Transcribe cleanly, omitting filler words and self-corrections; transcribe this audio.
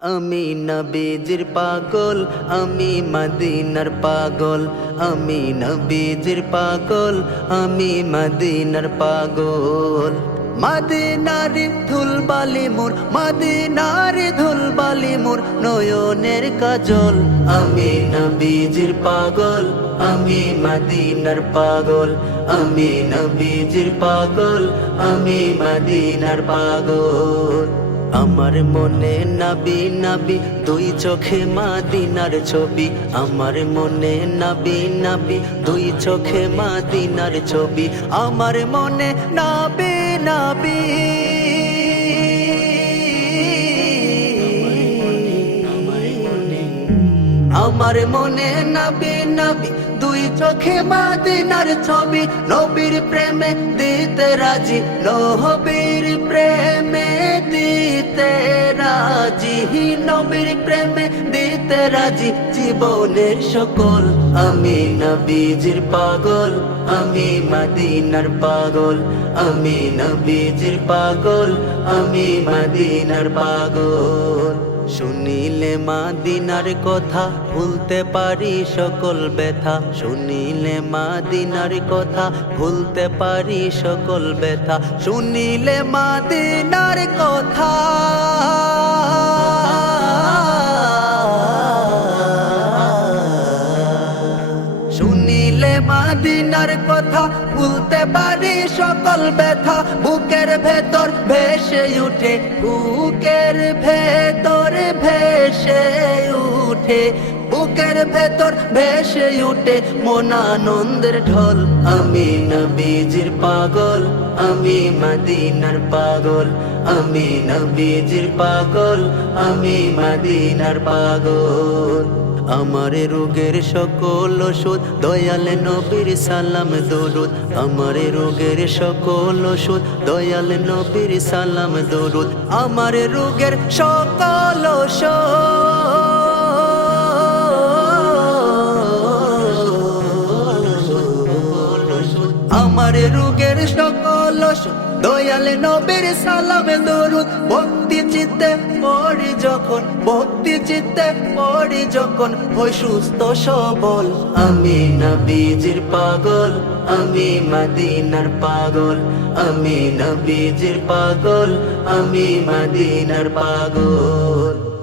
আমি নবীজির পাগল, আমি মদিনার পাগল। আমি নবীজির পাগল, আমি মদিনার পাগল। মদিনার ধুলবালি মোর, মদিনার ধুলবালি মোর নয়নের কাজল। আমি নবীজির পাগল, আমি মদিনার পাগল। আমি নবীজির পাগল, আমি মদিনার পাগল। আমার মনে নাবি নাবি দুই চোখে মদিনার ছবি। আমার মনে নাবি নাবি দুই চোখে মদিনার ছবি। আমার মনে নাবি নাবি আমার মনে নাবি নাবি দুই চোখে মদিনার ছবি। নবীর প্রেমে দিতে রাজি, নবীর প্রেমে দিতে রাজি, নবীর প্রেমে দিতে রাজি জীবনের সকল। আমি নবীজির পাগল, আমি মদিনার পাগল। আমি নবীজির পাগল, আমি মদিনার পাগল। শুনিলে মদিনার কথা ভুলতে পারি সকল ব্যথা। শুনিলে মদিনার কথা ভুলতে পারি সকল ব্যথা। শুনিলে মদিনার কথা শুনিলে মদিনার কথা ভুলতে পারি সকল ব্যথা। বুকের ভেতর ভেসে উঠে, বুকের ভেতর ভেসে উঠে, বুকের ভেতর ভেসে উঠে মন আনন্দের ঢল। আমি নবীজির পাগল, আমি মদিনার পাগল। আমি নবীজির পাগল, আমি মদিনার পাগল। আমার রোগের সকল ওষুধ দয়াল নবীর সালাম দরুদ। আমার রোগের সকল ওষুধ দয়াল নবীর সালাম দরুদ। আমার রোগের সকল আমার রোগের সকল দয়াল নবীর সালাম দরুদ। ভক্তি চিত্তে পড়ি যখন, ভক্তি চিত্তে পড়ি যখন হই সুস্থ সবল। আমি নবীজির পাগল, আমি মদিনার পাগল। আমি নবীজির পাগল, আমি মদিনার পাগল।